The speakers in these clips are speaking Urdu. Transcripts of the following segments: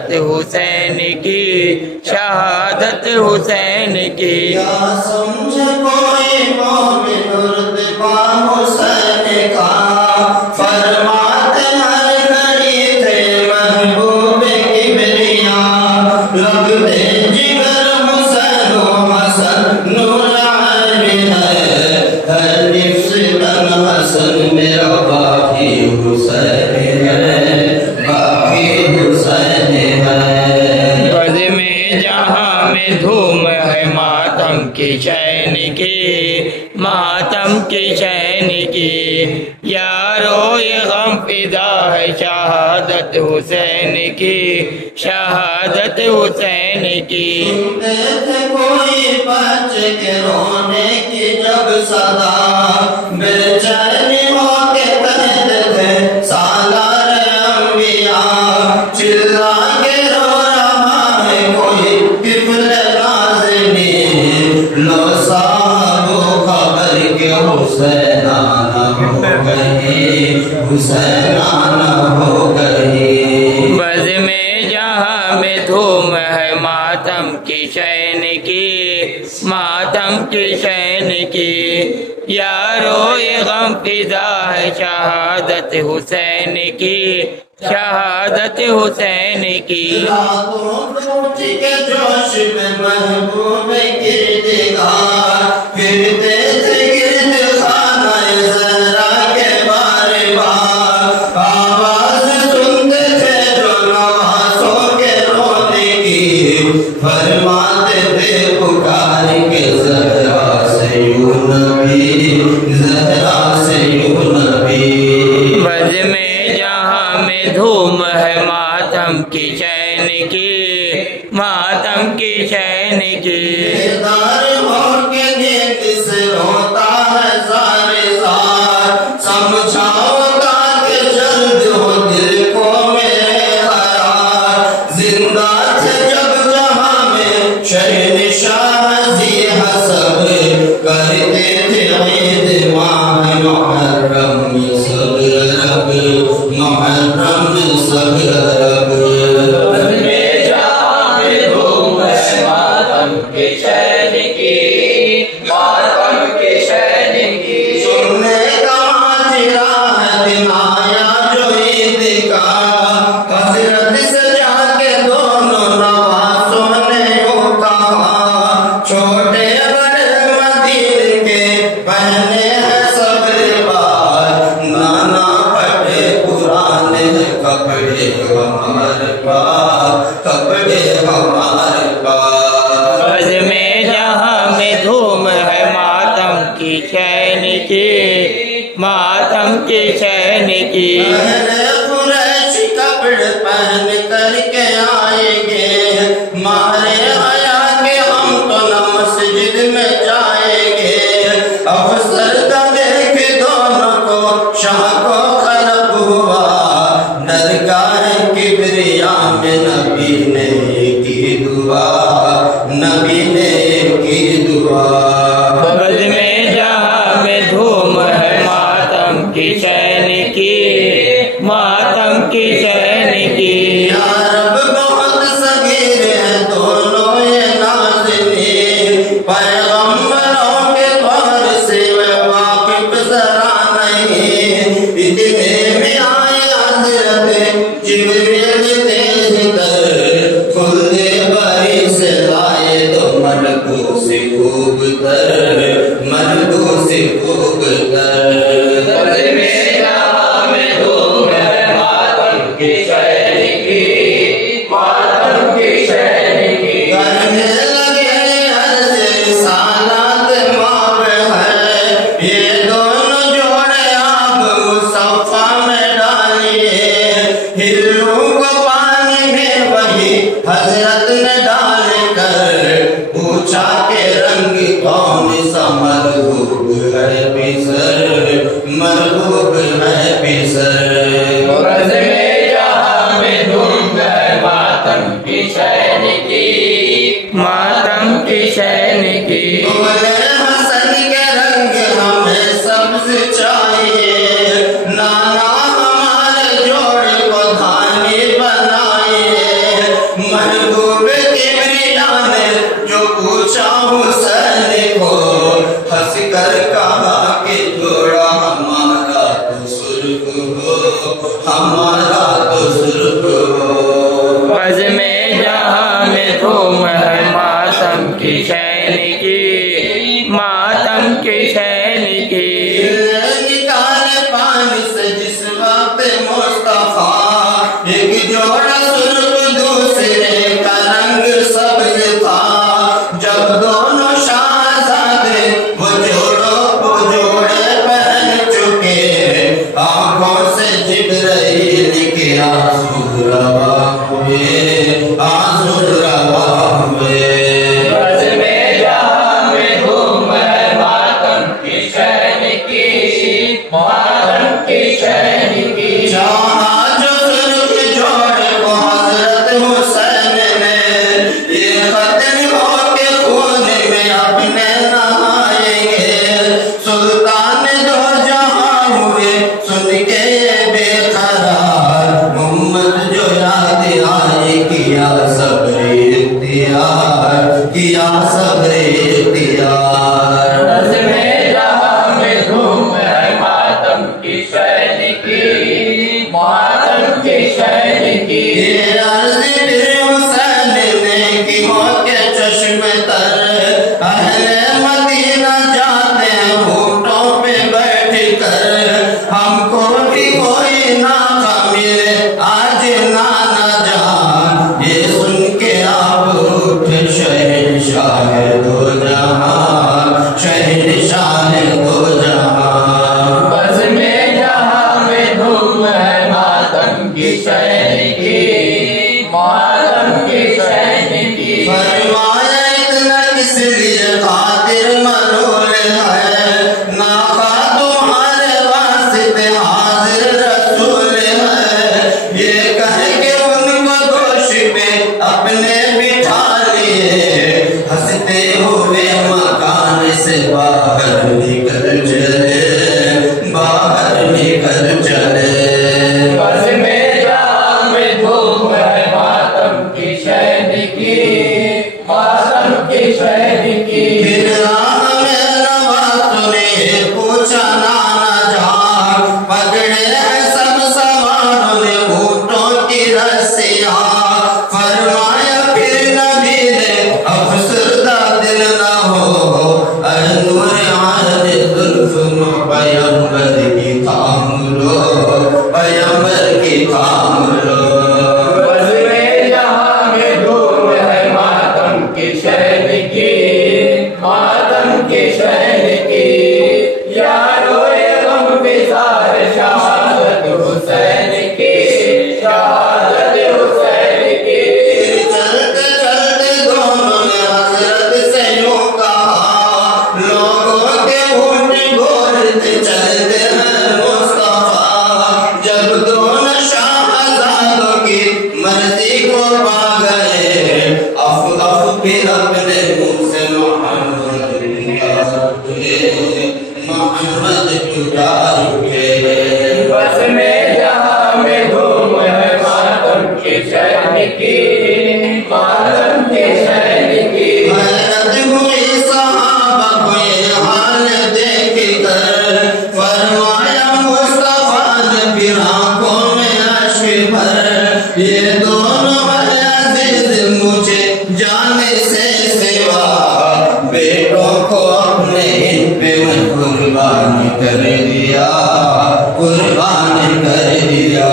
شہادت حسین کی، شہادت حسین کی۔ کیا سمجھ کوئی مومن ارتقا حسین کا، فرماتے ہر گھڑی تھے محبوب کبریا، لگتے جگر حسین و حسن نور عین ہے، نفس تن حسن میرا باقی حسین ہے، باقی حسین ہے۔ بز میں جہاں میں دھوم ہے ماتم کی شین کی، ماتم کی شین کی، یارو یہ غم فدا ہے شہادت حسین کی، شہادت حسین کی۔ سنتے تھے کوئی بچے کے رونے کی جب صدا، بے چینی ہو کے کہتے تھے سالار انبیاء، چلا کے رو رہا ہے کوئی طفل نازنین، لو صاحب خبر کہ حسین آنا ہو گئی، حسین آنا ہو گئی۔ بز میں جہاں میں دھوم ہے ماتم کی شین کی، ماتم کی شین کی، یارو یہ غم فدا ہے شہادت حسین کی، شہادت حسین کی۔ راتوں ٹوٹ کے جوش میں محبوب گردگار، پھرتے تھے گرد خانہ زہرا کے بار بار، آواز سنتے تھے جو نوازوں کے رونے کی، فرماتے تھے پکار کے زہرا سے یوں نبی، زہرا سے یوں نبی۔ بز میں جہاں میں دھوم ہے ماتم کی شین کی، ماتم کی شین کی۔ بیدار ہو کے نیند سے روتا ہے زار زار، سمجھاؤ تاکہ جلد ہو دل کو میرے قرار، زندہ تھے جب جہاں میں شہنشاہ ذی حسب، کرتے تھے عید ماہ محرم صبر رب، محرم صبر رب۔ سننے کا ماجرا ہے دن آیا جو عید کا، حضرت سے جا کے دونوں نوازوں نے یوں کہا، چھوٹے بڑے مدینے کے پہنے ہیں سب لباس، نانا پھٹے پرانے کپڑے ہمارے پاس، کپڑے ہمارے پاس۔ بز میں جہاں میں دھوم ہے ماتم کی شین کی، ماتم کی شین کی۔ اہل قریش کپڑے پہن کر کے آئیں گے، مارے حیا کے ہم تو نہ مسجد میں جائیں گے، افسر کا دیکھ دونوں کو شاہ کو خلق ہوا، درگاہ کبریا میں نبی نے کی دعا، نبی نے کی دعا۔ بز میں جہاں میں دھوم ہے ماتم کی شین کی، ماتم کی شین کی۔ یا رب بہت صغیر ہیں دونوں یہ نازنین، پیغمبروں کے طور سے میں واقف ذرا نہیں، اتنے میں آئے حضرت جبریل تیز تر، کھلے بری سے لائے تو ملکوں سے خوب تر، ملکوں سے خوب تر۔ بز میں جہاں میں دھوم ہے ماتم کی شین کی، ماتم کی شین کی۔ کرنے لگے عرض رسالت ماب ہے، یہ دونوں جوڑے آپ مصفا میں ڈالیے، ہلو کو پانی میں وہی حضرت نے ڈال کر پوچھا کہ رنگ کون سا مرغوب ہے بسر، مرغوب ہے بسر۔ بز میں جہاں میں دھوم ہے ماتم کی شین کی، ماتم کی شین کی۔ بولے حسن کے رنگ ہمیں سبز چاہیے، نانا ہمارے جوڑے کو دھانی بنائیے، محبوب کبریا نے جو پوچھا حسین کو، ہنس کر کہا کہ جوڑا ہمارا تو سرخ ہو، ہمارا تو سرخ ہو۔ بزم جہاں میں دھوم ہے ماتم کی شین کی، ماتم کی شین کی۔ نکالے پانی سے جس وقت مصطفیٰ، ایک جوڑا سرخ دوسرے کا رنگ سبز تھا، جب دونوں شہزادے وہ جوڑوں کو جوڑے پہن چکے، آنکھوں سے جبرائیل کے آنسو روا ہوئے، آنسو روا ہوئے۔ بزم جہاں میں دھوم ہے ماتم کی شین کی، ماتم کی شین کی۔ چاہا جو سرخ جوڑے کو حضرت حسین نے، یہ ختم ہو کے خون میں اپنے نہائیں گے، سلطان دو جہاں ہوئے سن کے یہ بے قرار، محمد جو یاد آئے کیا صبر اختیار، کیا صبر اختیار۔ بزم جہاں میں دھوم ہے ماتم کی شین کی، ماتم کی شین کی۔ یہ عرض پھر حسین نے کی ہو کے چشم تر، اہل مدینہ جاتے ہیں اونٹوں پہ بیٹھ کر، ہم کو بھی کوئی ناکہ ملے آج نانا جان، یہ سن کے آپ اٹھے شہنشاہ دو جہاں، شہنشاہ دو جہاں۔ بزم جہاں میں دھوم ہے ماتم کی شین کی، ماتم کی شین کی۔ فرمایا اتنا کس لیے خاطر ملول ہے، ناقہ تمہارے واسطے حاضر رسول ہے، یہ کہہ کے ان کو گوش پہ اپنے بٹھا لیے، ہنستے ہوئے مکان سے باہر نکل چلے، باہر نکل چلے۔ بزم جہاں میں دھوم ہے ماتم کی شین کی، ماتم کی شین کی۔ پھر راہ میں نوازوں نے پوچھا نانا جان، پکڑے ہیں سب سواروں نے اونٹوں کی رسیاں، فرمایا پھر نبی نے افسردہ دل نہ ہو، اے نور عہد زلف نو پیغمبر کی تھام لو، پیغمبر کی تھام لو۔ بزم جہاں میں دھوم ہے ماتم کی شین کی، ماتم کی شین کی۔ یارو یہ غم بزار شہادت حسین کی، شہادت حسین کی۔ چلتے چلتے دونوں نے حضرت سے یوں کہا، لوگوں کے اونٹ بولتے چلتے ہیں مصطفیٰ، جب دونوں شہزادوں کی مرضی کو پا گئے، اف اف پھر اپنے منہ سے محمد پکار اٹھے۔ بزم جہاں میں دھوم ہے ماتم کی شین کی، ماتم کی شین کی۔ حیرت ہوئی صحابہ کو یہ حال دیکھ کر، فرمایا مصطفیٰ نے پھر آنکھوں میں اشک بھر، یہ دونوں ہیں عزیز مجھے جانے سے سوا، بیٹوں کو اپنے ان پہ میں قربان کر دیا، قربان کر دیا۔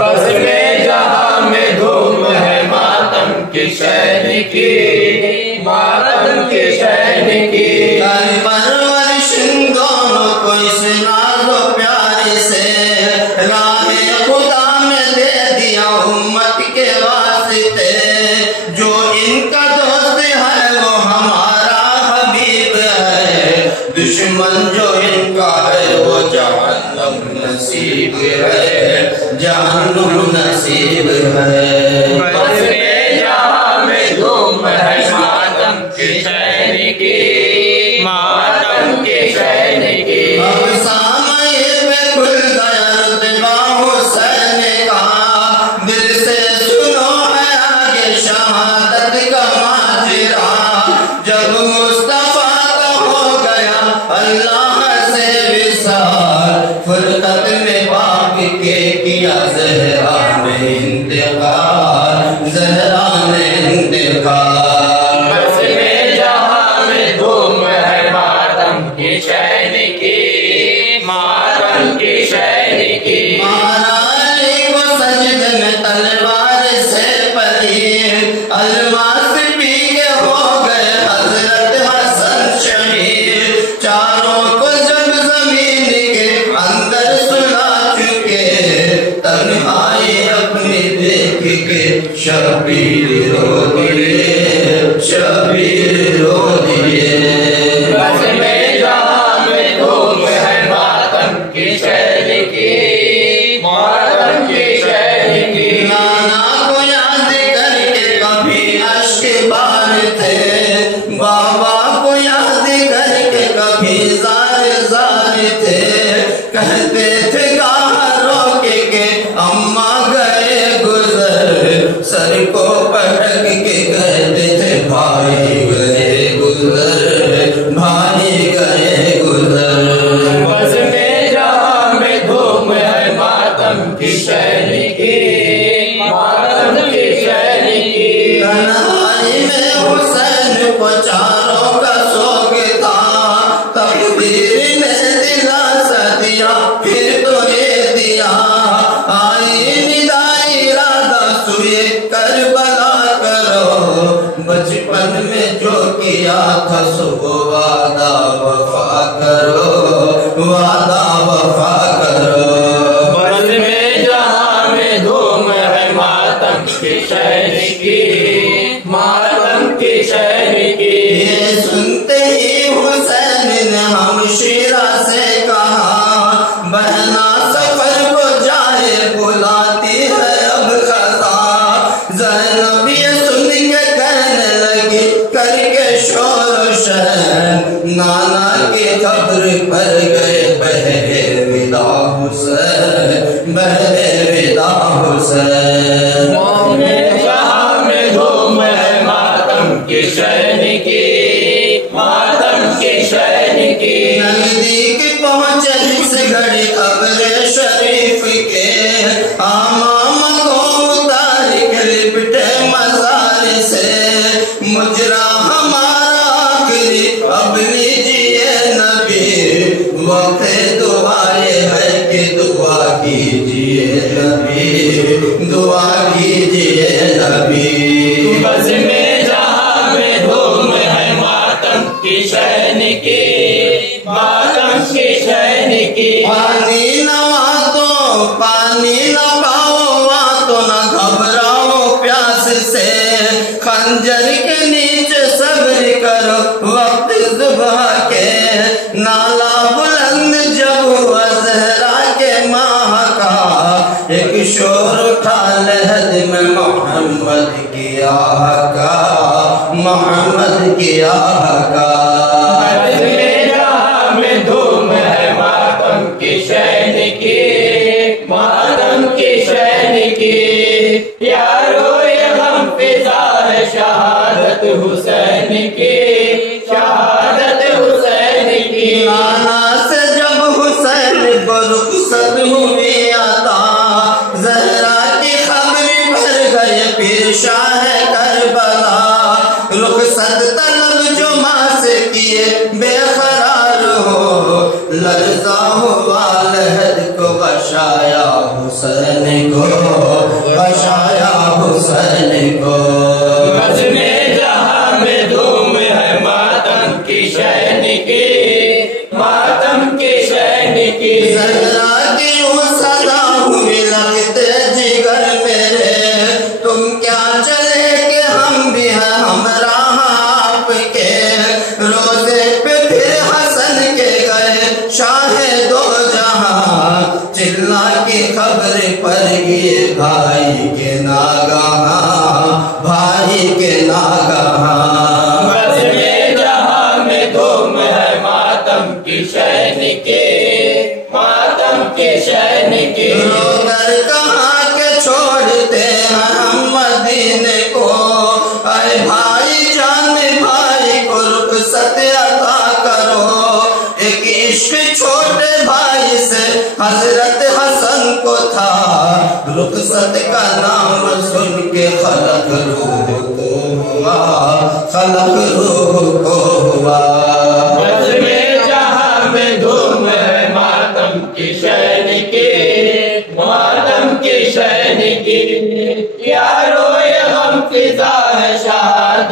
بزم جہاں میں دھوم ہے ماتم کی شین کی، ماتم کی شین کی۔ کر پرورش ان دونوں کو اس ناز و پیار سے، راہ خدا میں دے دیا امت کے واسطے، جو ان کا دوست ہے وہ ہمارا حبیب ہے، دشمن جو ان کا ہے وہ جہنم نصیب ہے، جہنم نصیب ہے۔ بزم جہاں میں دھوم ہے ماتم کی شین کی، ماتم کی شین کی۔ اب سامنے پہ کھل گیا رتبہ حسین کا، دل سے سنو ہے آگے الماس پی کے ہو گئے حضرت حسن شہید، چاروں کو جب زمین کے اندر سلا چکے، تنہائی اپنی دیکھ کے شبیر رو دیے، شبیر رو دیے۔ بس میں جہاں میں دھوم ہے ماتم کی شہر کی، ماتم کی شہر کی۔ نانا کو یاد کر کے کبھی اشک بارتے، بابا کو یاد کر کے کبھی زار زار تھے، کہتے تھے گاہ روک کے اماں گئے گزر، سر کو پٹک کے کہتے تھے بھائی گئے گزر، بھائی گئے گزر۔ بس میں جہاں میں دھوم ہے ماتم کی شہر کی، ماتم کی شہر کی۔ تنہائی میں حسین کو چاروں کا سوگ تھا، تقدیر نے دلاسا دیا پھر تو یہ دیا، آئی ندائی ارادہ سوئے کربلا کرو، بچپن میں جو کیا تھا سو وعدہ وفا کرو، وعدہ وفا کرو۔ بس میں جہاں میں دھوم ہے ماتم کی شہر کی، ماتم کی شہر کی۔ یہ سنتے ہی حسین نے ہمشیرہ سے کہا، بہنا سفر کو جائے بلاتی ہے اب خزاں، زینب یہ سن کے کہنے لگی کر کے شور و شہر، نانا کی قبر پر گئے بہرے ودا حسین، بہرے ودا حسین۔ میں جہاں میں دھوم ہے ماتم کی شہر کی، ماتم کی شہر کی۔ نزدیک پہنچے جس گھڑی قبر شریف کے، امام کو اتار کے لپٹے مزار سے، مجرا ہمارا آخری اب لیجیے نبی، وقت دعا یہ ہے کہ دعا کیجیے نبی، دعا کیجیے نبی۔ بس میں جہاں میں دھوم ہے ماتم کی شہر کی، ماتم کی شہر کی۔ پانی نہ واتو، پانی نہ پاؤ واتو، نہ گھبراؤ پیاس سے، خنجر کے نیچے صبر کرو وقت صبح کے، نالا بلند جب ہوا زہرا کے ماہ کا، ایک شور اٹھا لحد میں محمد کی آہ کا، محمد کی آہ کا۔ بس میں جہاں میں دھوم ہے ماتم کی شہر کی، ماتم کی شہر کی۔ یارو یہ غم فضا ہے شہادت حسین کی، شہادت حسین کی۔ نانا سے جب حسین کو رخصت ہوئی عطا، زہرا کی خبر بھر گئے پھر شاہ کربلا، رخصت طلب جو ماں سے کیے بے قرار ہو، لرزا ہوا لحد کو غشایا حسین کو، غشایا حسین کو۔ بس میں جہاں میں دھوم ہے ماتم کی شہر کی، ماتم کی شہر کی۔ زہرا کی یوں صدا ہوئی لگتے جگر میرے، تم کیا چلے کہ ہم بھی ہیں ہمراہ آپ کے، روزے پہ پھر حسن کے گئے شاہ دو جہاں، چلا کی خبر پر گئے بھائی کے ناگہاں، بھائی کے ناگہاں۔ بس میں جہاں میں دھوم ہے ماتم کی شہر کی، ماتم کی شہر کی۔ رو کر کہاں کے چھوڑتے ہیں ہم مدینے کو، اے بھائی جان بھائی کو رخصت عطا کرو، ایک عشق چھوٹے بھائی سے حضرت حسن کو تھا، رخصت کا نام سن کے خلق روح کو ہوا، خلق روح کو ہوا۔ بس میں جہاں میں دھوم ہے ماتم کی شہر کی، ماتم کی شہر کی۔ یارو یہ غم فضا ہے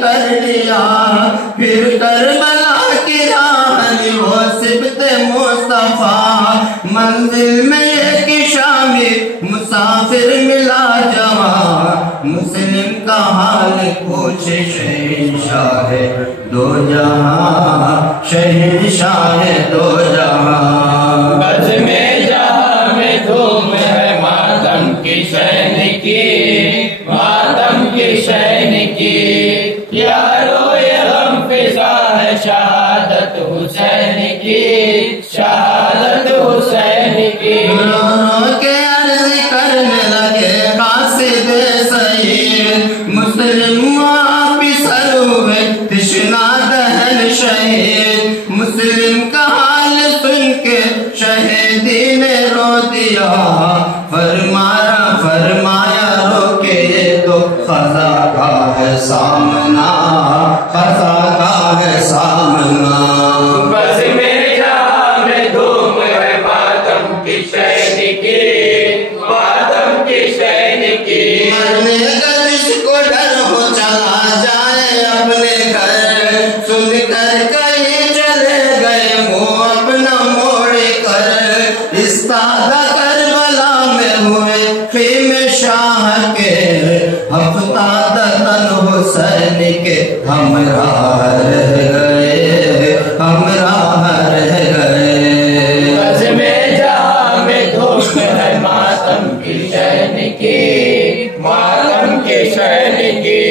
کر لیا، پھر کربلا کی راہ وہ سبت مصطفیٰ، منزل میں ایک شامی مسافر ملا جوان، مسلم کا حال پوچھے شہنشاہ دو جہاں، شہنشاہ دو جہاں۔ بز میں جہاں میں دھوم ہے ماتم کی شین کی، ماتم کی شین کی، یارو یہ غم فضا ہے شہادت حسین کی، شہادت حسین کی۔ رو کے عرض کرنے لگے قاصد سعید، مسلم آپ سر ہوئے تشنا دہن شہید، مسلم کا حال سن کے شہیدی نے رو دیا، فرمایا رو کے یہ تو خزا کا ہے سامنا، خزا کا ہے سامنا۔ بس میں جہاں میں دھوم ہے ماتم کی شین کی، ماتم کی شین کی، مرنے کا جس کو ڈر ہو چلا جائے اپنے گھر، سن کر کہیں چلے گئے منہ اپنا موڑ کر، استادہ کربلا میں ہوئے خیمے شاہ کے، ہفتادہ تن حسین کے ہمراہ رہ گئے، ہمراہ رہ گئے۔ بس میں جہاں میں دھوم ہے ماتم کی شین کی، ماتم کی شین کی،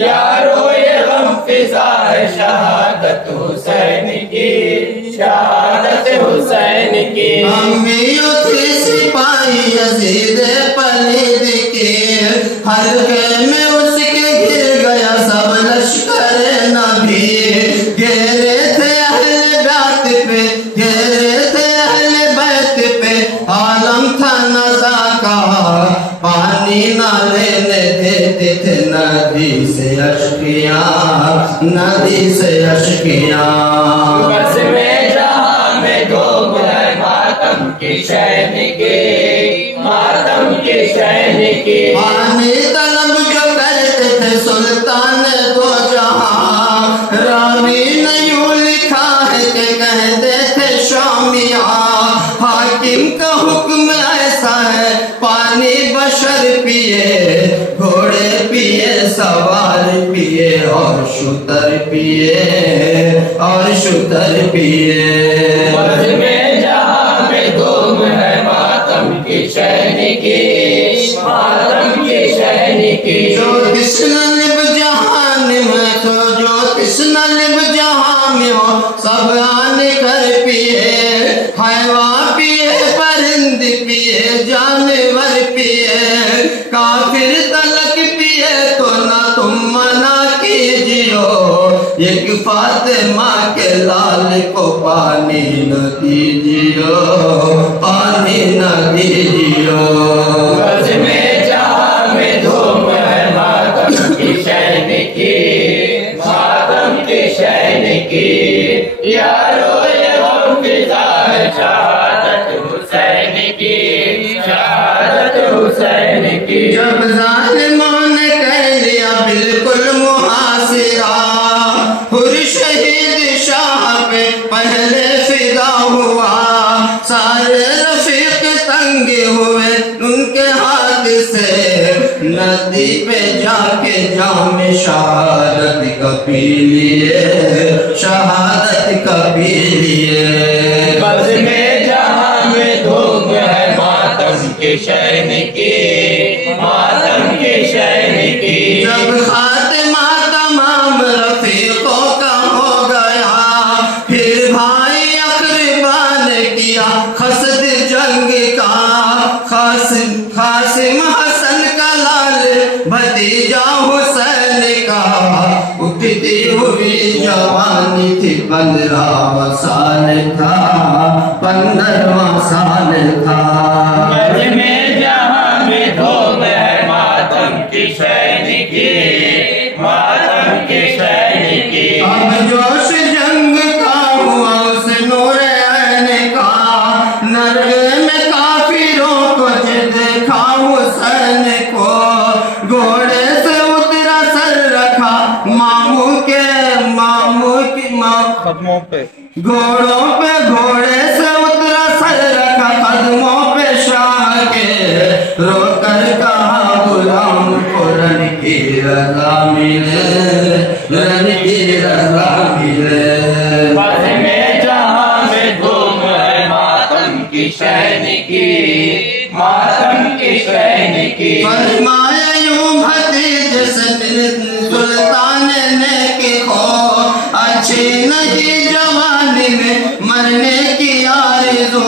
یارو یہ غم فضا ہے شہادت حسین کی، شہادت حسین کی۔ امیوں تھی سپاہی یزید پلید کی، حلقے میں اس کے گر گیا سب لشکر نبی، گھیرے تھے اہل بیت پہ، گھیرے تھے اہل بیت پہ، عالم تھا نزا کا، پانی نہ لینے دیتے تھے ندی سے اشکیاں، ندی سے اشکیاں۔ بس میں جہاں میں دھوم ہے ماتم کی شین کی، ماتم کی شین کی، پانی طلب جو کرتے تھے سلطان دو جہاں، راوی نے یوں لکھا ہے کہ کہتے تھے شامیہ، حاکم کا حکم ایسا ہے پانی بشر پیے، گھوڑے پیے، سوار پیے، اور شتر پیے، اور شتر پیے۔ بس میں جہاں میں دھوم ہے ماتم کی شین کی، ماتم کی شین کی، جو تشنہ لب جہان میں تو جو تشنہ لب جہان میں ہو، سب آن کر پیے، حیوان پیے، پرند پیے، جانور پیے، کافر تلک پیے تو نہ تم منع کیجیو، ایک فاطمہ کے لال کو پانی نہ دیجیو، پانی نہ دیجیو۔ بس میں جہاں میں دھوم ہے ماتم کی شین کی، ماتم کی شین کی، یارو یہ غم فضا ہے شہادت حسین کی، شہادت حسین کی۔ جب ظالموں نے کہہ لیا بالکل محاصرہ، ہر شہید شاہ پہ پہلے فدا ہوا، سارے رفیق تنگ ہوئے ان کے ہاتھ سے، ندی پہ جا کے جام شہادت کا پی لیے، شہادت کا پی لیے۔ بس میں جہاں میں دھوم ہے ماتم کی شین کی، ماتم کی شین کی، جب خاتمہ تمام رفیقوں کا ہو گیا، پھر بھائی اقربا نے کیا قصد جنگ کا، قاسم حسن کا لال بھتیجا حسین کا، اٹھتی ہوئی جوانی تھی 15 سال تھا، 15 سال تھا۔ بس میں جہاں میں دھوم ہے ماتم کی شین کی، ماتم کی شین کی، اب جوش جنگ کا ہوا اس نور عین کا، نرغے میں کافروں کو دیکھا حسین کو، گھوڑے سے اترا سر رکھا قدموں پہ گھوڑوں پہ گھوڑے سے اترا سر رکھا قدموں پہ شاہ کے رو کر کہا غلام کو رن کی رضا ملے رن کی رضا ملے بزم جہاں میں دھوم ہے ماتم کی شہن کی ماتم کی شہن کی فرمایا یوں بھتیج سے سلطان نے کہ ہو اچھی نہیں جوانی میں مرنے کی آرزو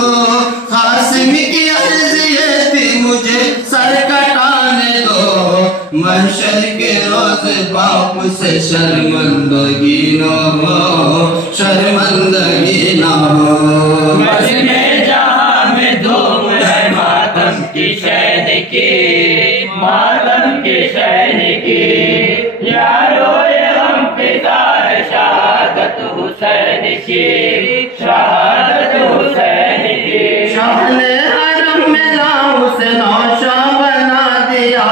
قاسم کی عرض یہ تھی مجھے سر کٹانے دو محشر کے روز باپ سے شرمندگی نہ ہو شرمندگی نہ ہو بزم جہاں میں دھوم ہے ماتم کی شہن کی ماتم کی شہن کی یارو یہ غم فضا ہے شہادت حسین کی شہادت حسین کی شاہ نے حرم میں لاؤ سے نوشا بنا دیا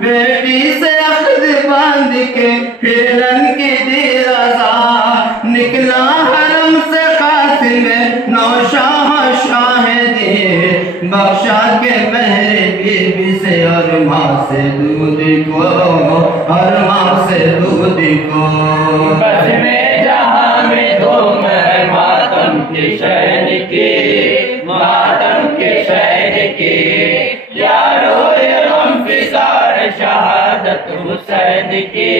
بیٹی سے عقد باندھ کے ہرن کی دی رضا نکلا حرم سے قاسم نوشاہ شاہدی بخشا کے مہر بیوی سے اور ماں سے دودھ کو اور ماں سے دودھ کو بزم جہاں میں دھوم ہے ماتم کی شہن کی ماتم کی شہن کی یارو یہ غم فضا ہے شہادت حسین کی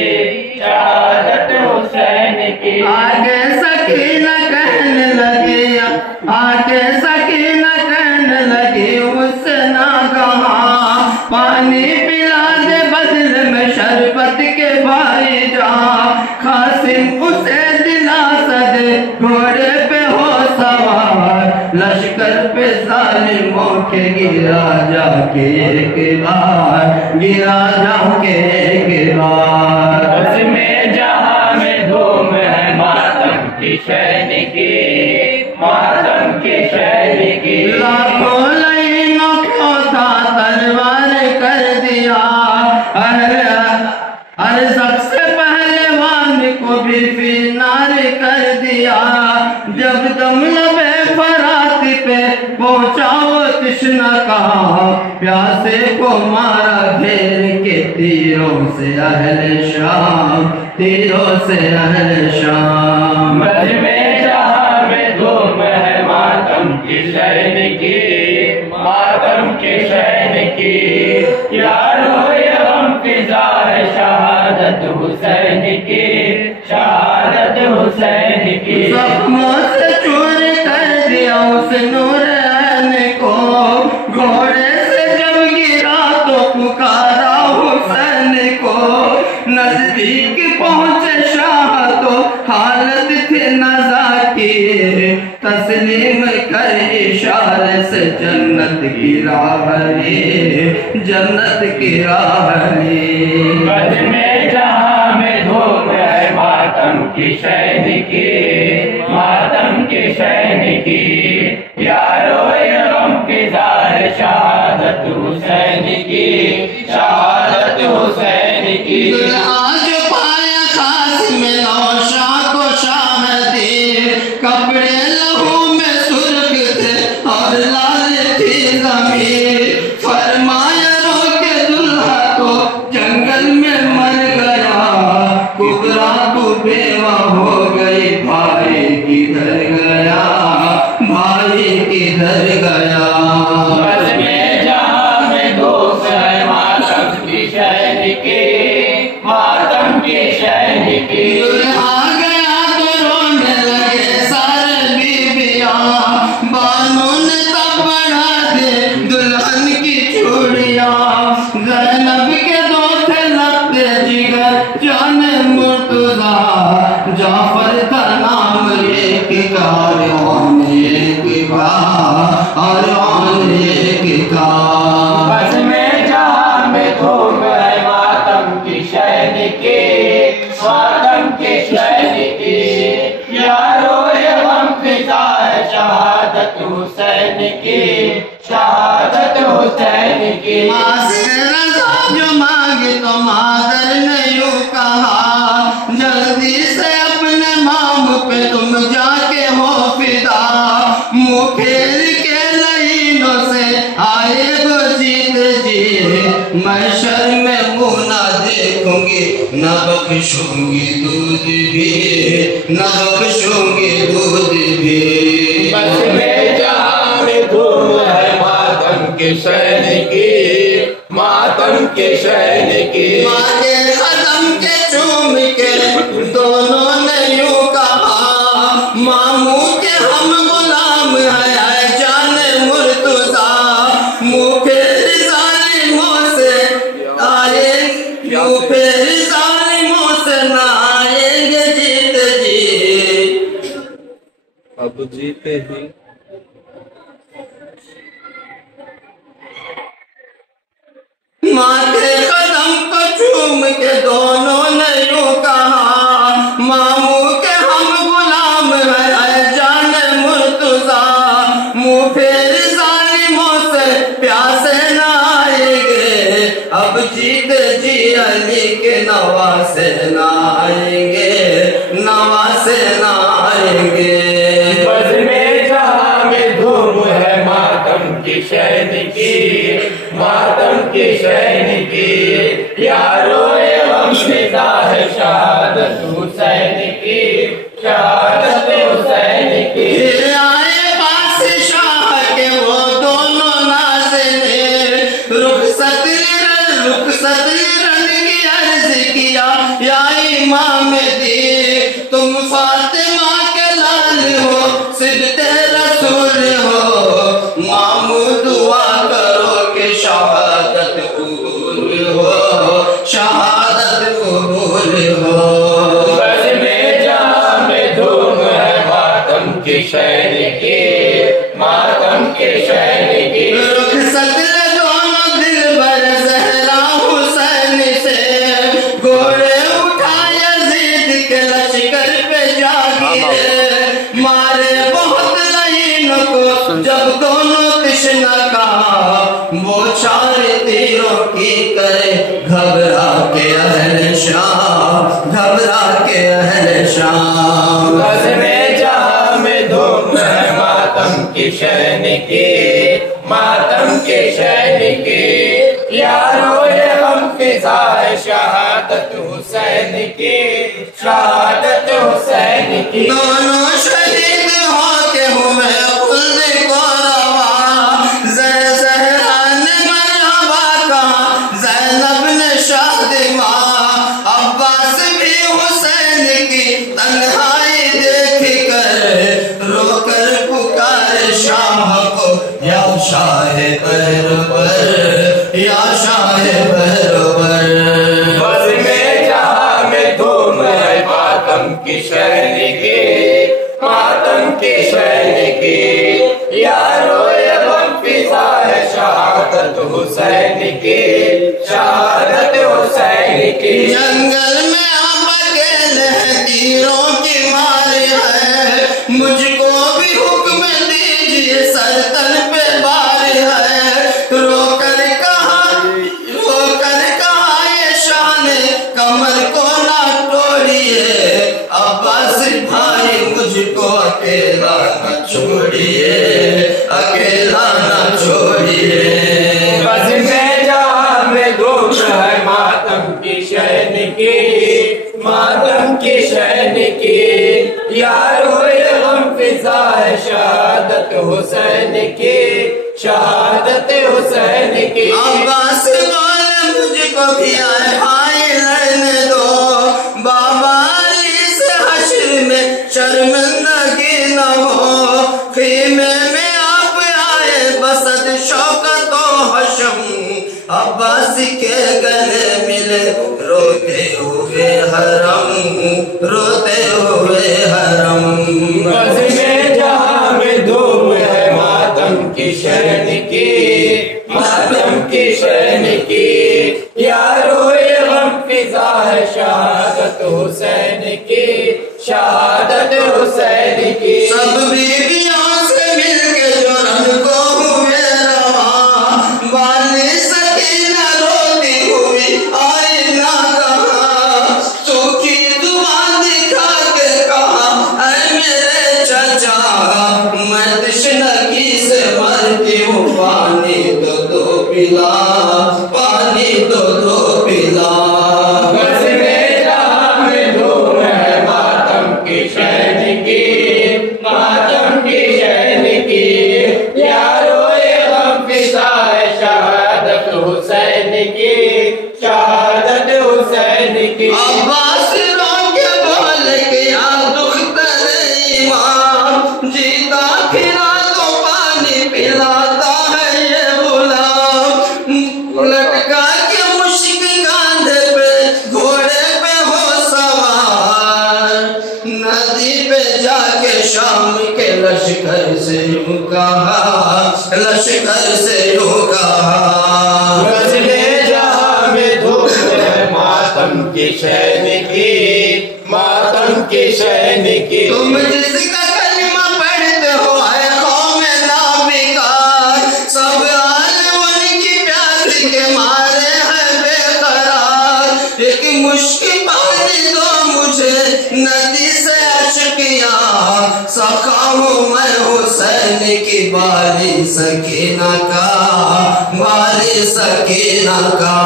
شہادت حسین کی آگے سکینہ کہنے لگی آگے سکینہ کہنے لگی اس سے ناگہاں پانی پلا دے بدل میں شربت کے بھائی جان قاسم اسے دلاسا دے گھوڑے پہ ہو سوار لشکر پہ ظالموں کے گرا جا کے ایک بار گرا جا کے ایک بار بزم جہاں میں دھوم ہے ماتم کی شہن کی ماتم کی شہن کی لاکھوں لائنوں کو تھا تلوار کر دیا ارزق سے پہلوان کو بھی فینار کر دیا جب دم لبے فرات پہ پہنچا وہ تشنہ کہا پیاسے کو مارا گھیر کے تیروں سے اہل شام تیروں سے اہل شام بزم جہاں میں دھوم ہے ماتم کی شہن کی ماتم کی شہن کی یارو یہ غم فضا ہے شہادت حسین کی شہادت حسین کی زخموں سے چور کر دیا اس نور عین کو گھوڑے سے جب گرا تو پکارا حسین کو نزدیک پہنچے شاہ تو حالت تھی نزا کی تسلیم کر اشارے سے جنت کی راہ لی جنت کی راہ لی بزم جہاں میں دھوم ہے ماتم کی شہن کی ماتم کی شہن کی یارو یہ غم فضا ہے شہادت حسین کی شہادت حسین کی آج پایا قاسم نوشاہ کو شاہدی کپڑے لہو میں سرخ تھے اور لال تھی زمین فرمایا رو کے دلہا تو جنگل میں مر گیا کبرا تو بیوہ ہو گئی بھائی کدھر گیا بھائی کدھر گیا بزم جہاں میں دھوم ہے ماتم کی شہن کی ماتم کی شہن کی آ گیا تو رونے لگے سارے بیویاں بانوں نے تب بڑھا دے دلہن کی چوڑیاں زینب کے دو تھے لگتے جگر جان مرتضی جعفر کا نام ایک کار ایک کار ایک کار بزم جہاں میں دھوم ہے ماتم کی شہن کی ماتم کی شہن کی یارو یہ غم فضا ہے شہادت حسین کی شہادت حسین کی ماں سے رضا جو مانگی تو مادر نے یوں کہا جلدی سے اپنے مام پہ تم نہ بخشوں گی دودھ بھی، نہ بخشوں گی دودھ بھی۔ بس میں جہاں میں دھوم ہے ماتم کے شہن کی، ماتم کے شہن کی۔ ماں کے قدم کے چوم کے دونوں نے یوں کہا، ماموں کے ہم غلام ہیں جان مرتضیٰ، منہ پھر ظالموں سے آئے، منہ پھر ظالموں سے نہ آئیں گے جیت جی۔ اب جیتے ہی ماں کے قدم کو چوم کے دونوں نے یوں کہا، ماموں کے ہم غلام ہیں جان مرتضیٰ، منہ پھر ظالموں سے پیاسے نہ آئیں گے، اب جیت جی علی کے نواسے نہ آئیں گے، نواسے نہ آئیں گے۔ بس میں جہاں میں دھوم ہے ماتم کی شہن کی، ماتم کی شہن کی۔ یارو غم فدا ہے شہادت حسین کی، شہادت حسین کی۔ آئے بادشاہ کے وہ دونوں ناظرین، رخصت رن کی عرض کیا، یا امام دی تم فاطمہ کے لال ہو، صدق رسول ہو، ماموں دعا کرو کہ شہادت قبول ہو، شہادت قبول ہو۔ بس میں جہاں میں دھوم ہے ماتم کی شہن کی، ماتم کی شہن کی۔ رخصت لے دونوں دل بر زہرا حسین سے، گھوڑے اٹھا یزید کے لشکر پہ جا گرے، مارے بہت لعینوں کو جب دونوں تشنہ کہا، وہ چار تیروں کی کرے گھبرا کے اہل شام، گھبرا کے اہل شام۔ بس میں جہاں میں دھوم ہے ماتم کی شہن کی، ماتم کی شہن کی۔ یارو غم فضا ہے شہادت حسین کی، شہادت حسین کی۔ دونوں شہید ہو کے ہوئے خلد کو روا، زہرا نے مرحبا کہا، زینب نے شادمہ، عباس بھی حسین کی تنہائی دیکھ کر رو کر پکارے شاہ کو، یا شاہ پرور، یا شاہ پرور۔ بس میں جہاں میں دھوم ہے ماتم کی شہن کی، ماتم کی شہن کی۔ یارو غم فضا ہے شہادت حسین کی، شہادت حسین کی۔ جنگل میں آپ اکیلے ہیں، تیروں کی ماری ہے، مجھ کو بھی حکم دیجیے سر تن پہ باری ہے، رو کر کہا یہ شان کمر کو نہ توڑیے، عباس بھائی مجھ کو اکیلا نہ چھوڑیے، اکیلا نہ چھوڑیے۔ بس میں جہاں میں دھوم ہے ماتم کی شہن کی، ماتم کی شہن کی۔ یارو غم فضا ہے شہادت حسین کی، شہادت حسین کی۔ عباس بولے مجھ کو بھی آئے ہائے لڑنے دو، بابا علی سے حشر میں شرمندگی نہ ہو، خیمے میں آپ آئے بسد شوکت و حشم، عباس کے گلے ملے روتے ہوئے حرم، روتے ہوئے حرم۔ بس میں جہاں میں دھوم ہے ماتم کی شہن کی، ماتم کی شہن کی۔ یارو غم فضا ہے شہادت حسین کی، شہادت حسین کی۔ سب بیویوں سے مل کے جو رن کو ہوئے رواں، والی سکینہ روتی ہوئی آئی نہ کہاں، سوکھی زبان دکھا کے کہا، اے میرے چچا میں تشنگی سے مرتی ہوں، پانی تو دو پلا، پانی تو دو پلا۔ عباس رو کے بول کیا دختر ایمان، جیتا پھرا تو پانی پلاتا ہے یہ غلام، لٹکا کے مشک کاندھے پہ گھوڑے پہ ہو سوار، ندی پہ جا کے شام کے لشکر سے یوں کہا، لشکر سے یوں کہا، غزلِ جہاں میں دھوم ہے ماتم کی شین کی، ماتم کی شین کی، تم جس کا کلمہ پڑھتے ہو اے قوم نابکار، سب عالم ان کی پیاس کے مارے ہیں بے قرار، ایک مشک پانی دو مجھے ندی سے اشکیاں، سقا ہوں میں حسین کی بالی سکینہ کا، بالی سکینہ کا،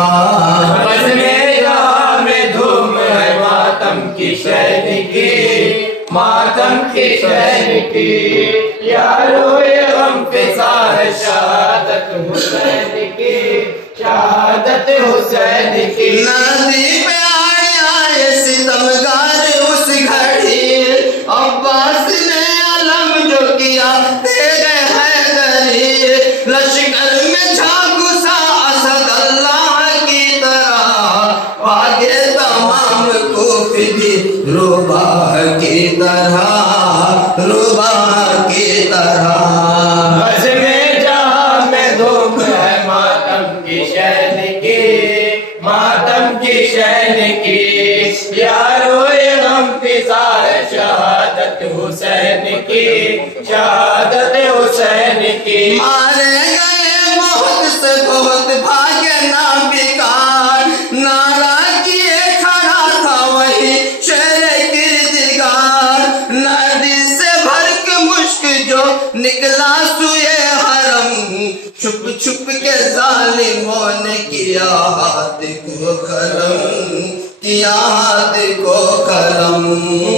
غزلِ جہاں میں دھوم ہے ماتم کی شین کی، ماتم کی شین کی، یارو یہ غم فضا ہے شہادت حسین کی، شہادت حسین کی، ندی پہ آئے ستمگار اس گھڑی، عباس نے علم جو کیا تیرے حیدری، لشکر میں جھاگ سا اسد اللہ کی طرح، آگے تمام کوفی بھی ربا کی طرح، ربا کی طرح، غزلِ جہاں میں دھوم ہے ماتم کی شین کی، ماتم کی شین کی، یارو یہ غم فضا ہے شہادت حسین کی، شہادت حسین کی، مارے گئے موت سے بہت بھاگے نابکار، نعرہ کیے کھڑا تھا وہی شیر کردگار، ندی سے بھر کے مشک جو نکلا سوئے حرم، چھپ چھپ کے ظالموں نے کیا ہاتھ کو قلم، کیا ہاتھ کو قلم،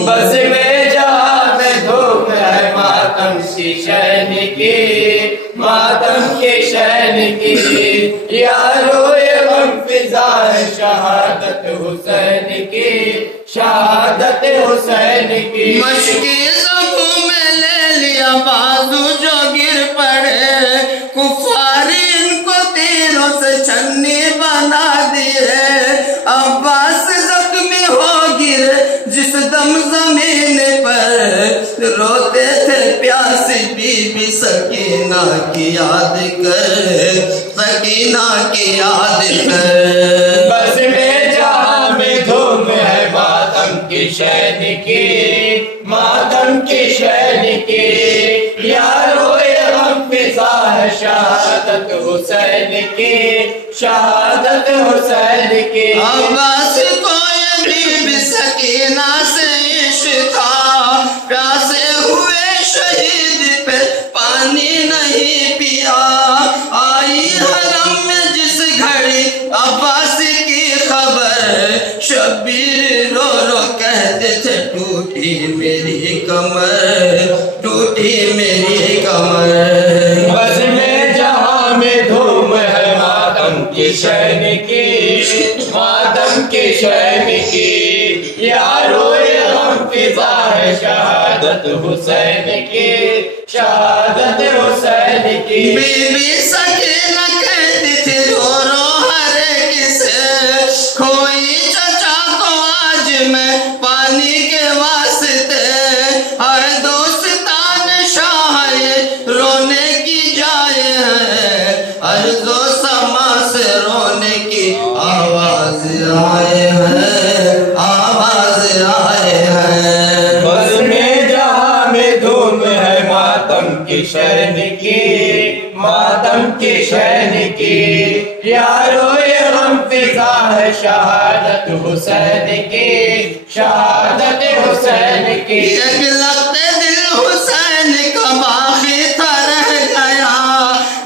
غزلِ جہاں میں دھوم ہے ماتم کی شین کی، ماتم کی شین کی، یارو یہ غم فضا ہے شہادت حسین کی، شہادت حسین کی، مشکی زبوں میں لے لیا بازو جو گر پڑے، کفاری ان کو تیروں سے چھنی بنا دیے، عباس زخمی ہو گرے جس دم زمین پر، روتے تھے پیاسی بی بی سکینہ کی یاد کر، سکینہ کی یاد کر، غزلِ جہاں میں دھوم ہے ماتم کی شین کی، ماتم کی شین کی، یارو یہ غم فضا ہے شہادت حسین کی، شہادت حسین کی، عباس کو یہ بی بی سکینہ سے عشق تھا، پیاسے ہوئے شہید پہ پانی نہیں پیا، آئی حرم میں جس گھڑی عباس کی خبر، شبیر رو رو کہتے تھے ٹوٹی میری کمر، ٹوٹی میری کمر، غزلِ جہاں میں دھوم ہے ماتم کی شین کی، ماتم کی شین کی، یارو یہ غم فضا ہے شہادت حسین کی، شہادت حسین کی، بی بی سکینہ کہتی تھی رو رو ہر ایک سے، کوئی چچا تو آج میں پانی کے واسطے، ہر دوستان شاہ یہ رونے کی جائے ہے، عرض و سما سے رونے کی آواز آئے ہیں، آواز آئے ہیں، غزلِ جہاں میں دھوم ہے ماتم کی شین کی، ماتم کی شین کی، یارو یہ غم فضا ہے شہادت حسین کی، شہادت حسین کی، ایک لخت دل حسین کا باقی تھا رہ گیا،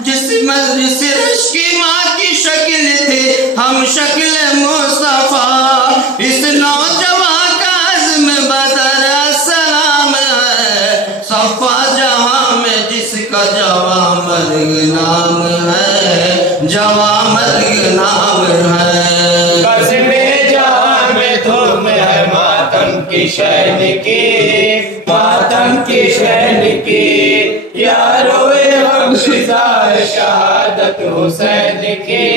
جس رشک کی ماں کی شکل تھی ہم شکل مصطفیٰ، اس نوجوان کا عزم بدر سلام ہے، صفا جہاں میں جس کا جواں مرگ نام ہے، جواں مرگ نام ہے، غزلِ جہاں میں دھوم دھوم ہے ماتم کی شین کی، ماتم کی شین کی، یاروئے غم فضا ہے شہادت حسین کی،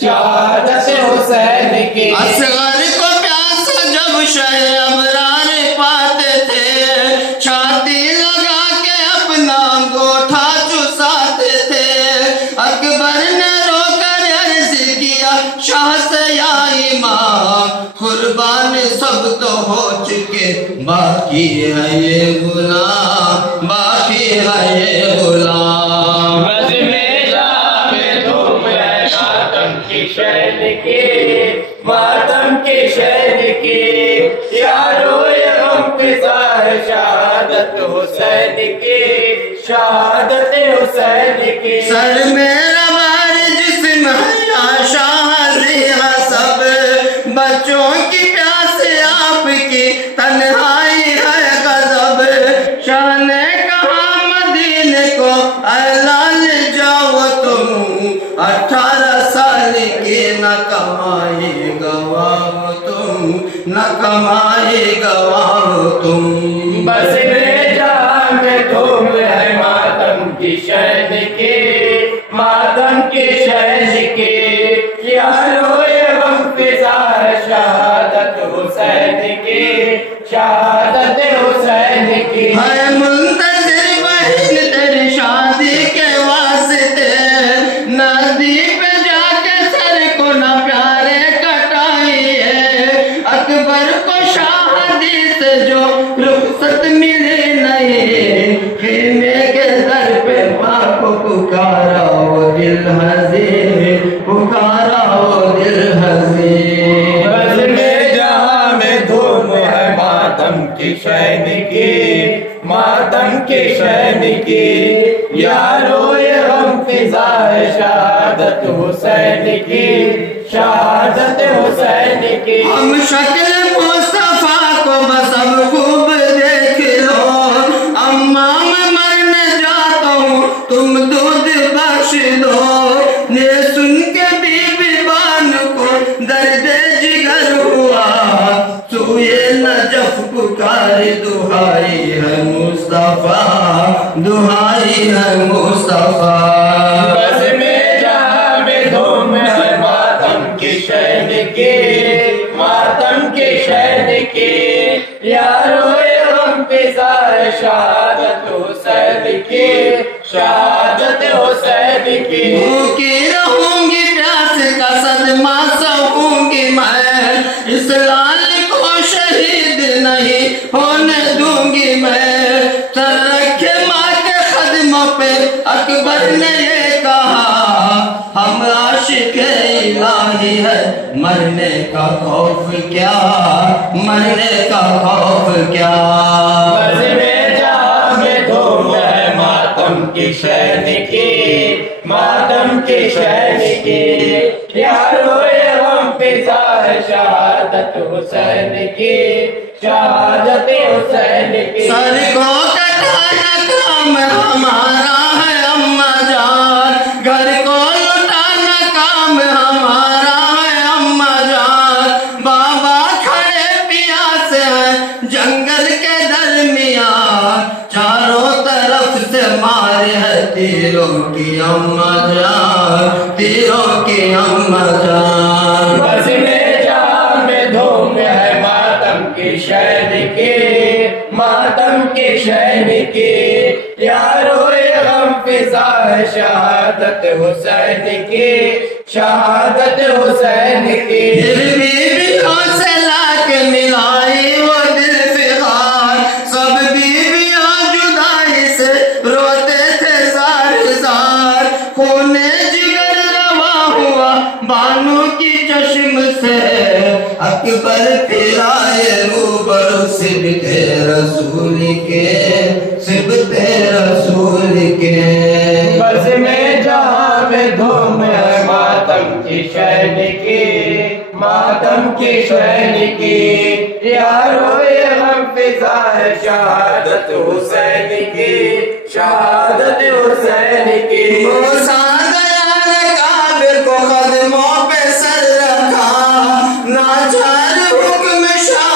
شہادت حسین کی۔ اصغر کو پیاسا جب شہ ابرار پاتے تھے، چھاتی لگا کے اپنا گوٹھا چساتے تھے، اکبر نے رو کر عرض کیا شاہ سے یا امام، قربان سب تو ہو چکے، باقی ہے یہ غلام، باقی ہے یہ غلام۔ بزم جام دھوم ہے ماتم کی شین کی، ماتم کی شین کی، یاروئے غم فضا ہے شہادت حسین کی، شہادت حسین کی۔ سر میرا بار جسم ہے یا شاہ ریحہ سب، بچوں کی پیاس آپ کی تنہائی ہے غضب، شاہ نے کہا مدینے کو اعلان جاؤ تم، 18 سال کی نہ کمائی گواؤ تم، نہ کمائی گواؤ تم۔ بس میں جام دھوم ہے ماتم کی شین کی، ماتم کی شین کی، یاروئے غم فضا ہے شہادت حسین کی، شہادت حسین کی۔ ہے منتظر بہن تیری شادی کے واسطے، ندی پہ جا کے سر کو نہ پیارے کٹائی ہے، اکبر کو شادی سے جو رخصت ملی نہیں، خیمے کے در پہ ماں کو پکارا وہ دل حزین، پکارا وہ دل حزین۔ بس میں جہاں میں دھوم ہے ماتم کی شین کی، ماتم کی شین کی، یاروئے غم فضا ہے شہادت حسین کی، شہادت حسین کی۔ ہم شکل مصطفیٰ کو بس اب خوب دیکھ لو، اماں میں مرنے جاتا ہوں تم دودھ بخش دو، یہ سن کے بی بی بان کو درد جگر ہوا، سوئے نجف پکاری دہائی ہے مصطفیٰ، دہائی ہے مصطفیٰ۔ بس میں جہاں میں دھوم ہے ماتم کی شین کی، ماتم کی شین کی، یاروئے غم فضا ہے شہادت حسین کی، شہادت حسین کی۔ بھوکی رہوں گی پیاس کا صدمہ سہوں گی میں، اس لال کو شہید نہیں ہونے دوں گی میں، سر رکھے ماں کے قدموں پہ اکبر نے یہ کہا، ہم عاشق الہی ہے، مرنے کا خوف کیا، مرنے کا خوف کیا۔ بس میں جہاں میں دھوم ہے ماتم کی شین کی، ماتم کی شین کی، یاروئے غم فضا ہے شہادت حسین کی، شہادت حسین کی۔ سر کو کٹانا کام ہمارا ہے اماں جان، گھر کو لٹانا کام ہمارا ہے اماں جان، بابا کھڑے پیاس ہیں جنگل کے درمیان، چاروں طرف سے مار ہے تیروں کی اماں جان، تیروں کی اماں جان۔ بس میں جہاں میں دھوم ہے ماتم کی شین کی، ماتم کی شین کی، یاروئے غم فضا ہے شہادت حسین کی، شہادت حسین کی۔ پھر بیویوں سے لا کے ملائی وہ دل فغار، سب بیویاں جدائی سے روتے تھے زار زار، خون جگر روا ہوا بانو کی چشم سے، اکبر پھرائے روبرو صبت رسول کے، صبت رسول کے۔ بس میں جہاں میں دھوم ہے ماتم کی شین کی، ماتم کی شین کی، یاروئے غم فضا ہے شہادت حسین کی، شہادت حسین کی۔ قدموں پہ سر رکھا، ناچار حکم شاہ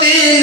3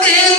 3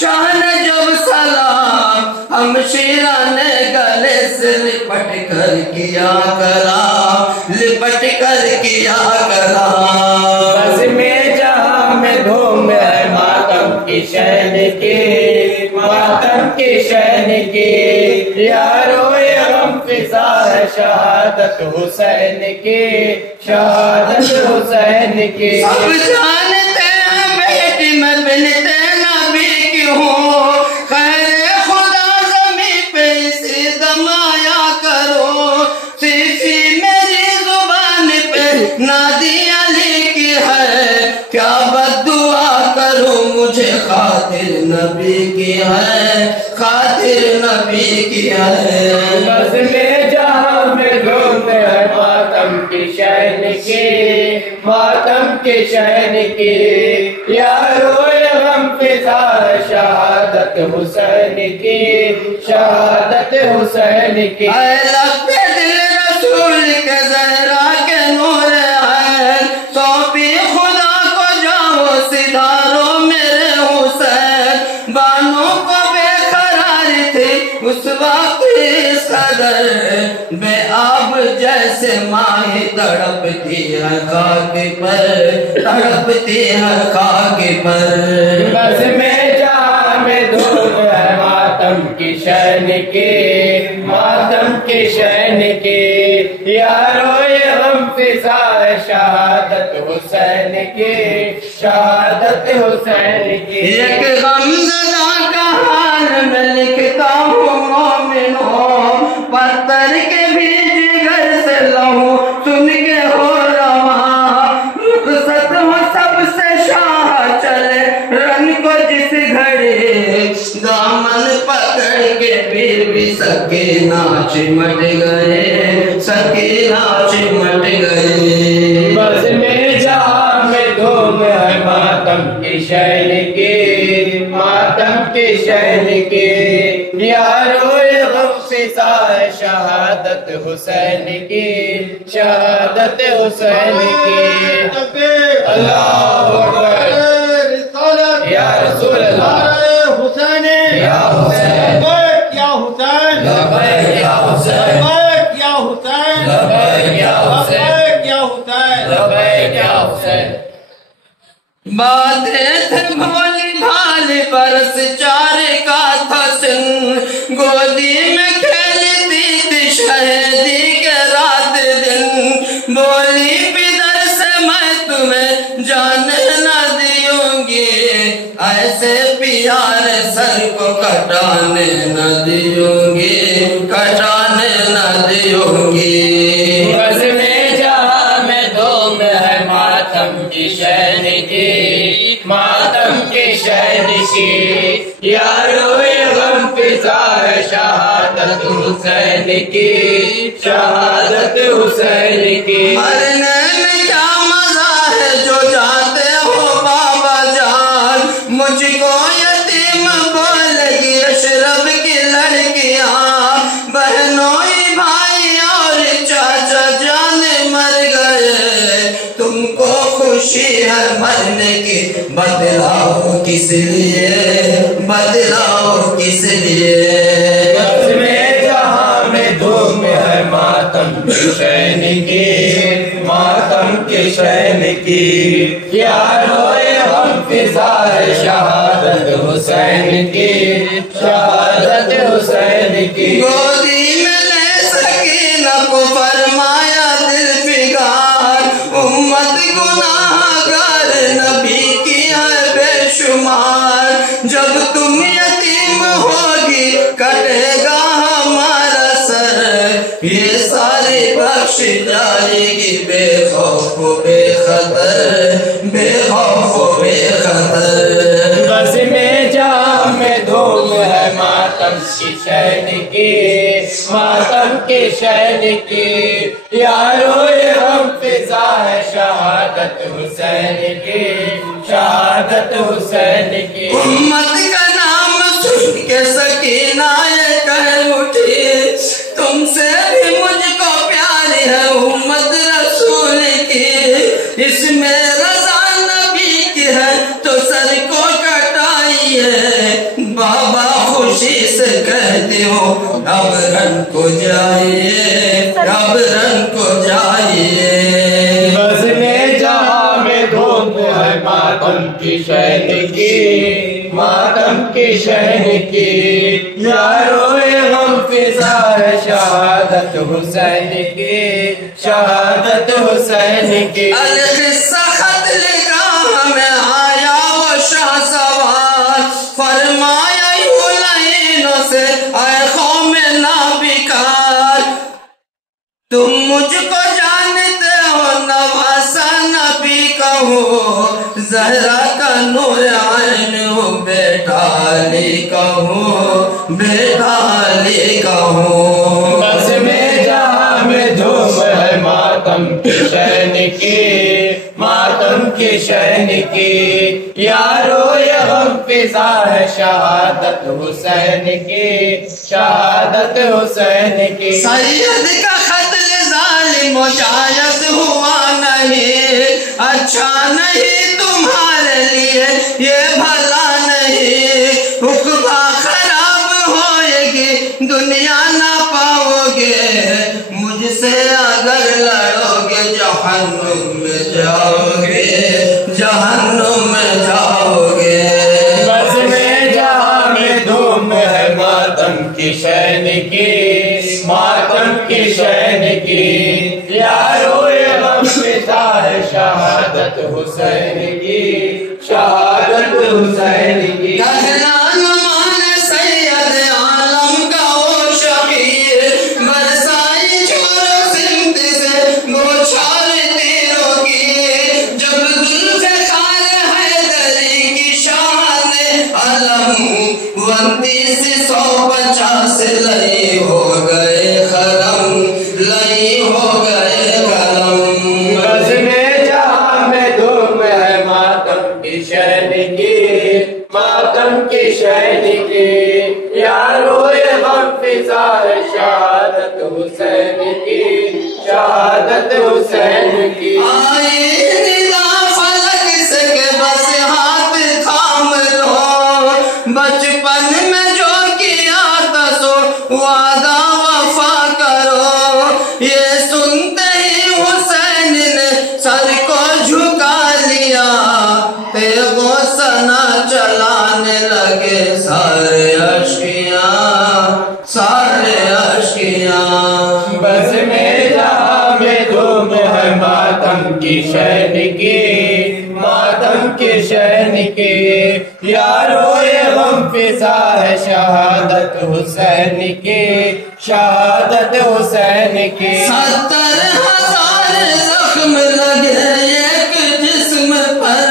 شاہ نے جب سلام ہم شیران گلے سے لپٹ کر کیا کلام، لپٹ کر کیا کلام۔ بزم جہاں میں دھوم ہے ماتم کی شین کی، ماتم کی شین کی، یارو یہ غم فضا ہے شہادت حسین کی، شہادت حسین کی۔ اب جانتے ہیں بیٹی میں بنتے نبی کی ہوں، خیر خدا زمین پہ اسی دم آیا کرو، صرفی میری زبان پہ نادی علی کی ہے، کیا بد دعا کروں مجھے خاطر نبی کی ہے، خاطر نبی کی ہے۔ بزم جہاں میں دھوم ہے ماتم کی شین کی، ماتم کی شین کی، یارو یہ غم فضا ہے شہادت حسین کی، شہادت حسین کی۔ اے لفظ دل رسول کے زہرا کے نور ہے، سونپی خدا کو جاؤ ستاروں میرے حسین، بانوں کو بے قراری تھی اس وقت اس قدر، بے آب جیسے ماہی تڑپتی ہے خاک پر، تڑپتی ہے خاک پر۔ بزم جہاں میں دھوم ہے ماتم کی شین کی، ماتم کی شین کی، یارو یہ غم فضا ہے شہادت حسین کی، شہادت حسین کی۔ ایک غمزدہ کہان میں لکھتا ہوں مومنوں، پتھر کے بھی جگر سے لہو سن کے ہو رواں، رخصت ہو سب سے شاہ چلے رن کو جس گھڑی، دامن پکڑ کے پھر بھی سکینہ چمٹ گئے، سکینہ چمٹ گئے۔ بزم جہاں میں دھوم ہے ماتم کی شین کی، ماتم کی شین کی، یارو یہ غم فضا ہے شہادت حسین کی، شہادت حسین کی۔ اللہ اکبر، یا رسول اللہ، حسین یا حسین، لبیک یا حسین، لبیک یا حسین، لبیک یا حسین، لبیک یا حسین، لبیک یا حسین، لبیک یا حسین۔ باتیں تھے بھولی بھالی برس چارے کا تھا سن، گودی میں کھیلتی تھی شہیدی کے رات دن، بولی پدر سے میں تمہیں جانے نہ دیوں گی، ایسے پیارے سر کو کٹانے نہ دیوں گی، کٹانے نہ دیوں گی۔ بزم جہاں میں دھوم ہے ماتم کی شین کی، ماتم کی شین کی، یارو یہ غم فضا ہے شہادت حسین کی، شہادت حسین کی۔ مرنے میں کیا مزہ ہے جو جاتے ہو بابا جان، مجھ کو یتیم بولے گی اشرف کی لڑکیاں، بہنوئی بھائی اور چاچا جان مر گئے، تم کو خوشی ہے مرنے کی، بدلاؤ کس لیے، بدلاؤ کس لیے۔ بزم جہاں میں دھوم ہے ماتم کی شین کی، ماتم کی شین کی، یارو یہ غم فضا ہے شہادت حسین کی، شہادت حسین کی۔ گودی میں لے سکینہ کو فرمایا دل بگار، امت گناہ گار نبی کی ہے بے شمار، جب تم یتیم ہوگی کٹے گا ہمارا سر، یہ ساری بخش جائے گی بے خوف و بے خطر، بے خوف و بے خطر۔ بزم جہاں میں دھوم ہے ماتم کی شین کی، ماتم کی شین کی، یارو یہ غم فضا ہے شہادت حسین کی، شہادت حسین کی۔ امت کا نام سن کے سکینہ یہ کہہ اٹھی، تم سے بھی مجھ کو پیاری ہے امت رسول کی، اس میں رضا نبی کی ہے تو سر کو کٹائیے، خوشی سے کہتی ہوں اب رن کو جائیے، اب رن کو جائیے۔ بزم جہاں میں دھوم ہے ماتم کی شہن کی، ماتم کی شہن کی، یاروئے غم فضا ہے شہادت حسین کی، شہادت حسین کی۔ القصہ خط لکھا میں آیا وہ شاہ سوار، فرمایا یوں لعینوں سے اے قوم نابکار، تم مجھ کو جانتے ہو نواسا نبی کا ہوں، زہرا کا نور عین ہوں، بیٹا علی کا ہوں، بیٹا علی کا ہوں۔ بزم جہاں میں دھوم ہے ماتم کی شہن کی، ماتم کی شہن کی، یارو یہ غم فضا ہے شہادت حسین کی، شہادت حسین کی۔ سید کا قتل ظالم و شاید ہوا نہیں، اچھا نہیں تمہارے لیے یہ بھلا نہیں، حقبہ خراب ہوئے گی دنیا نہ پاؤ گے، مجھ سے اگر لڑو گے جہنم میں جاؤ گے، جہنم میں جاؤ گے۔ بزم جہاں میں دھوم ہے ماتم کی شہن کی، ماتم کی شہن کی، یارو یہ غم فضا ہے شہادت حسین کی، شہادت حسین کی۔ کہنا نہ مانے سید عالم کا وہ شبیر، برسائی چھوڑو سمت سے بوچھار تیروں کی، جب ذوالفقار حیدری کی شان علم 2950 لئی ہو گئے قلم، لئی ہو گئے قلم۔ بزم جہاں میں دھوم ہے ماتم کی شہن کی، ماتم کی شہن کی، یارو یہ غم فضا ہے شہادت حسین کی، شہادت حسین کی۔ آئی ندا فلک سے کہ بس ہاتھ تھام لو، بچپن میں جو کیا تھا سو وعدہ وفا کرو، یہ سنتے ہی حسین نے سر کو جھکا لیا، تیغ و ثنا چلانے لگے سارے اشکیاں، سارے اشکیاں۔ بزم جہاں میں دھوم ہے ماتم کی شہن کی، ماتم کی شہن کی، یارو یہ غم فضا ہے شہادت حسین کی، شہادت حسین کی۔ 70,000 زخم لگے ایک جسم پر،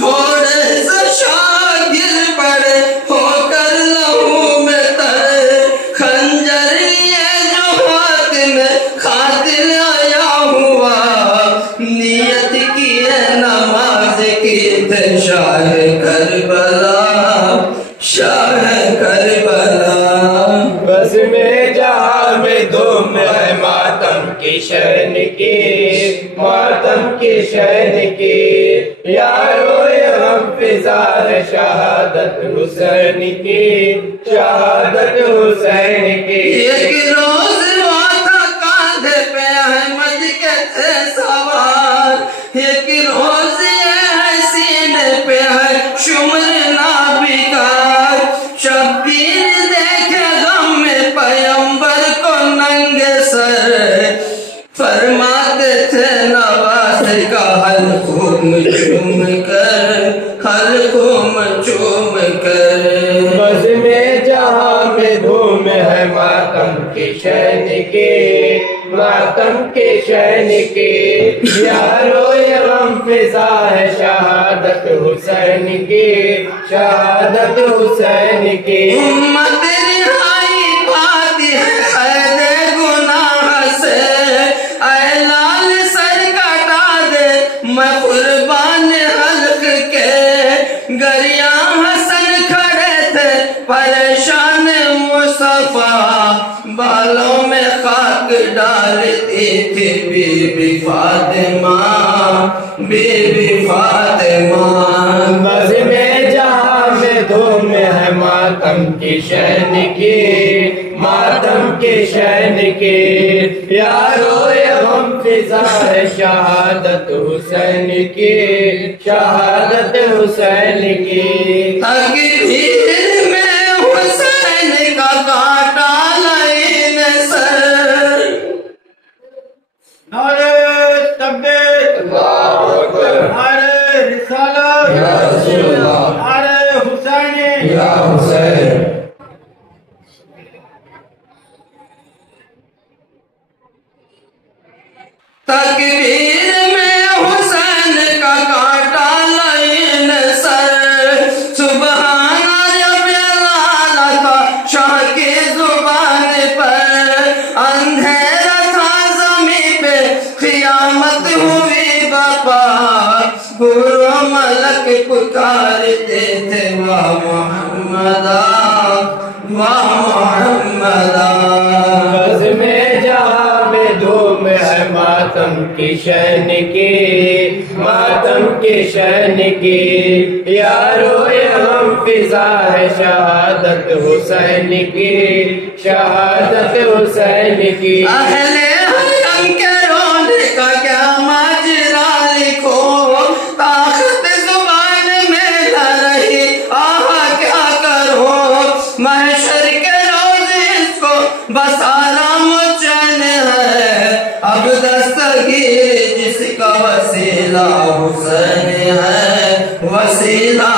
گھوڑے سے شاہ گر پڑے ہو کر لہو میں تر، خنجر لیے جو ہاتھ میں قاتل آیا ہوا، نیت کیے نماز کی تھے شاہ کربلا، شاہ کربلا۔ بزم جہاں میں دھوم ہے ماتم کی شہن کی، ماتم کی شہن کی، یارو یہ غم فضا ہے شہادت حسین کی، شہادت حسین کی۔ ایک روز ہوا تھا کاندھے پہ احمد کے تھے سوار، ایک روز یہ ہے سینے پہ ہے شمر نابکار، شبیر دیکھے غم میں پیمبر کو ننگے سر، فرماتے تھے نواز کا حلقوم چوم کر، حلقوم چوم کر۔ بزم جہاں میں دھوم ہے ماتم کی شہن کی، ماتم کی شہن کی، یارو یہ غم فضا ہے شہادت حسین کی، شہادت حسین کی۔ امت رہائی پاتی ہے خیر گناہ سے، اے لال سر کٹا دے میں قربان حلق کے، گریاں حسن کھڑے تھے پریشان مصطفیٰ، بالوں میں خاک ڈالتی تھی بی بی فاطمہ، بی بی فاطمہ۔ بزم جہاں میں دھوم ہے ماتم کی شین کی، ماتم کی شین کی، یارو یہ غم فضا ہے شہادت حسین کی، شہادت حسین کی۔ تکبیر میں حسین کا کاٹا لائن سر، نعرہ تکبیر، نعرہ رسالت، نعرہ حسینی، یا حسین۔ تکبیر میں حسین کا کاٹا لائن سر، سبحان رب اعلیٰ کا شاہ کی زبان پر، اندھیرا تھا زمین پہ قیامت ہوئی بپا، حور و ملک پکارتے تھے واہ محمدا، واہ محمدا۔ بزم جہاں میں دھوم ہے ماتم کی شین کی، ماتم کی شین کی، یارو یہ غم فضا ہے شہادت حسین کی، شہادت حسین کی۔ اہل حرم کے رونے کا کیا ماجرا لکھو، طاقت زبان میں نہ رہی آہا کیا کرو، محشر کے روز اس کو بس آرام و چین ہے، اب دستگیر جس کا وسیلہ حسین ہے، وسیلہ